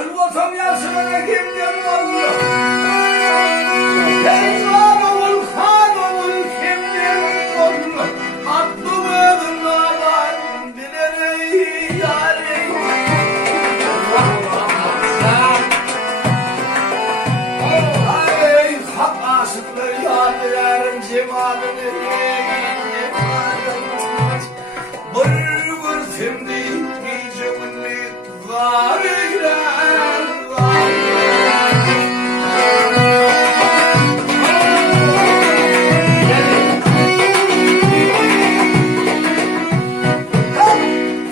akıl olsam yaşına kimden oluyor? Ey kanun kimden oluyor? Aklımın var bilerek yarim. Ay hak aşıkları yarim cemalini. Bır şimdi gecemini var eyler, var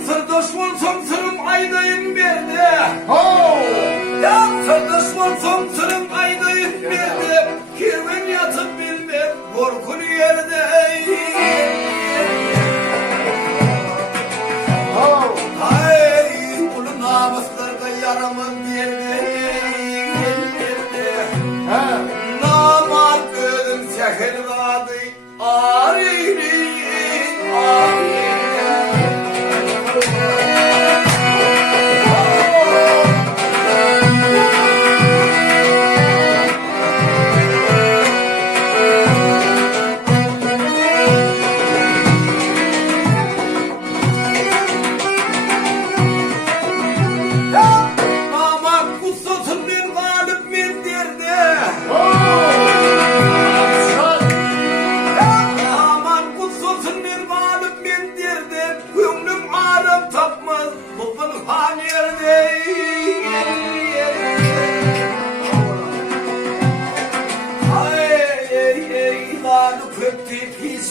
sırdaş olsam sırım aydayım berdi. Ya sırdaş olsam sırım aydayım berdi. Kirven yatıp bilmem korkulu yerde. Namuslarda yaramın yerdi. Namat ölüm seherladı. Arili, arili.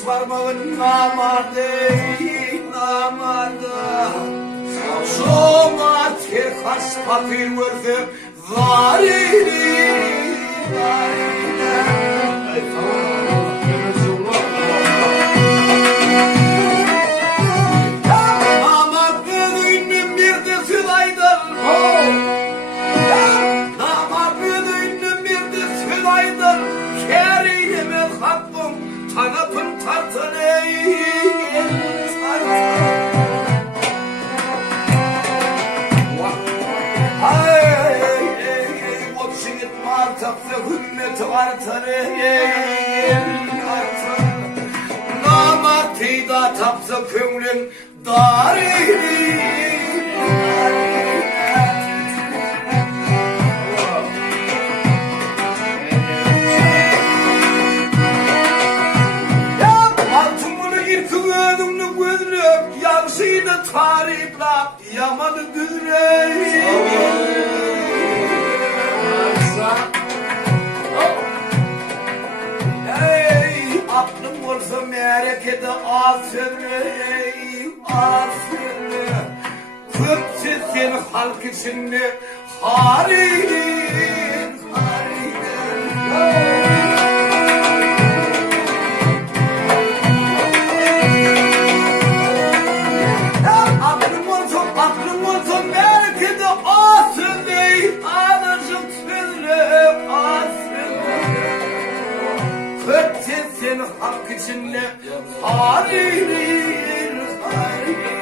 Varmağın namardı, namardı. Şomat her has fakir vurdu, varili, varili. Namat büyüdüğünün bir de sülaydır. Namat büyüdüğünün bir de sülaydır. Keriyle ben hakkım, tanıpın tartın ey, tartın. Namatida tapsa kömrün darili. Ya altımını irkıvödümlü gözlüp yansıydı tarifla yamanı güzrey. Aklım olsa merakede asırlı, asırlı. Köpçe sen halk içinde haridin, haridin. Aklım olsa merakede asırlı, anacık sözlü, asırlı. Köpçe sen halk içinde haridin, haridin.